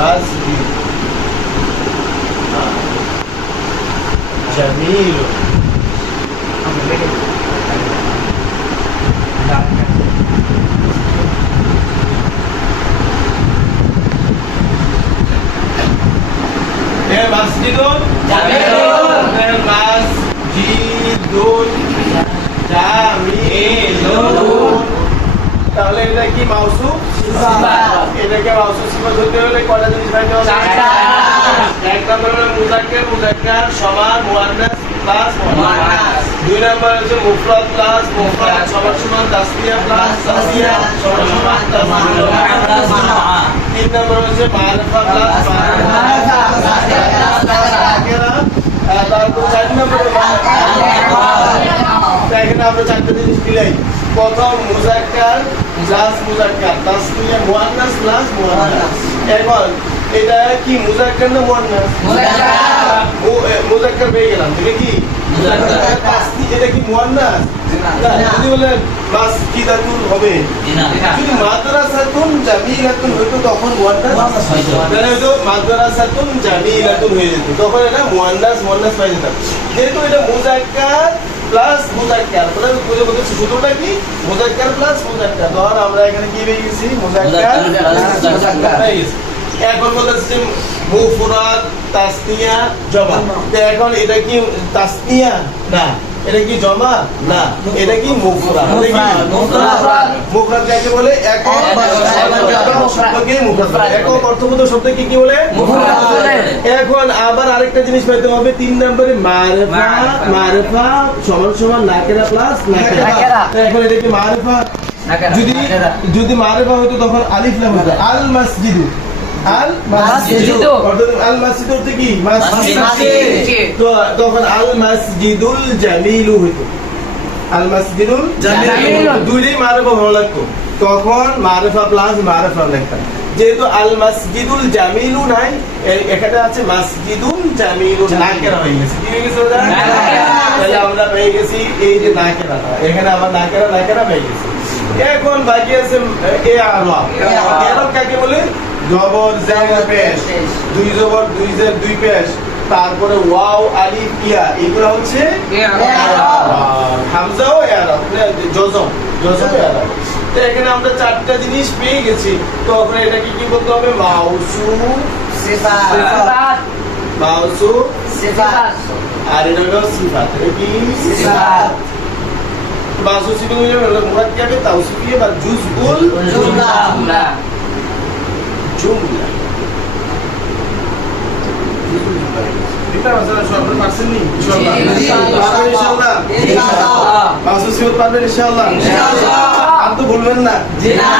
مسجد جميل مسجد جميل তাহলে এটা কি মাউসুফ সিফাত এটাকে মাউসুফ সিফাত হতে হলে কয়টা জিনিস পাইতে হবে চারটা এক নম্বর হলো মুযাক্কার মুযাক্কার সমান মুয়ান্নাস প্লাস মুয়ান্নাস দুই নম্বর হচ্ছে মুফরাদ প্লাস মুফরাদ সমান সমান তাসনিয়া প্লাস তাসনিয়া সমান সমান তাসনিয়া তিন নম্বর হচ্ছে মারিফা প্লাস মারিফা তারপর চার নম্বর এখানে আমরা চারটা জিনিস মিলাই প্রথম মুযাক্কার প্লাস মুযাক্কার তাসনিয়া মুয়ান্নাস প্লাস মুয়ান্নাস এখন এটা কি মুযাক্কার না মুয়ান্নাস মুযাক্কার পেয়ে গেলাম এটা কি মুযাক্কার তাসনিয়া এটা কি মুয়ান্নাস না যদি বলে মাসজিদাতুন হবে যদি মাদ্রাসাতুন জামিলাতুন হইতো তখন মুয়ান্নাস হইতো তাহলে হয়তো মাদ্রাসাতুন জামিলাতুন হয়ে যেত তখন এটা মুয়ান্নাস মুয়ান্নাস পাই যেত যেহেতু এটা মুযাক্কার প্লাস মুযাক্কার তাহলে বুঝে বলতেছি সূত্রটা কি মুযাক্কার প্লাস মুযাক্কার ধর আমরা এখানে কি পেয়ে গেছি মুযাক্কার প্লাস মুযাক্কার পেয়ে গেছি এখন বলতেছি মুফরাদ তাসনিয়া জমা তো এখন এটা কি তাসনিয়া না এটা কি জমা না এটা কি মুফরাদ মুফরাদ কাকে বলে একক শব্দকে মুফরাদ একক অর্থবোধক শব্দকে কি বলে মুফরাদ এখন আবার আরেকটা জিনিস পেতে হবে তিন নম্বরে মারিফা মারিফা সমান সমান নাকেরা প্লাস নাকেরা এখন এটা কি মারিফা যদি যদি মারিফা হতো তখন আলিফ লাম হতো আল মাসজিদু আল মাসজিদ অর্থাৎ আল মাসজিদ অর্থ কি মসজিদ তো তখন আল মাসজিদুল জামিলু হইতো আল মাসজিদুল জামিল দুইটাই মারিফা ভালো লাগতো তখন মারিফা প্লাস মারিফা লিখতাম যেহেতু আল মাসজিদুল জামিলু নাই এখানে আছে মসজিদুল জামিলু নাকেরা হয়ে গেছে কি হয়ে গেছে তাহলে আমরা পেয়ে গেছি এই যে নাকেরা এখানে আবার নাকেরা নাকেরা পেয়ে গেছে এখন বাকি আছে এ আরব এরব কাকে বলে জবর জের পেশ দুই জবর দুই জের দুই পেশ তারপরে ওয়াও আলিফ ইয়া এগুলো হচ্ছে হামজাও ইয়ারাব জজম জজম ইয়ারাব তো এখানে আমরা চারটা জিনিস পেয়ে গেছি তো এখন এটাকে কি করতে হবে মাউসুফ সিফাত মাউসুফ সিফাত আর এটা হলো সিফাত এটা কি সিফাত মাউসুফ সিফাত হলো মুরাক্কাবে তাওসিফিয়া বা জুজউল জুমলা জুমলা এটা মাসালা সবাই পারছেন নি ইনশাআল্লাহ ইনশাআল্লাহ ইনশাআল্লাহ মাসুদ সিফাত পারবেন ইনশাআল্লাহ ইনশাআল্লাহ আর তো বলবেন না জি না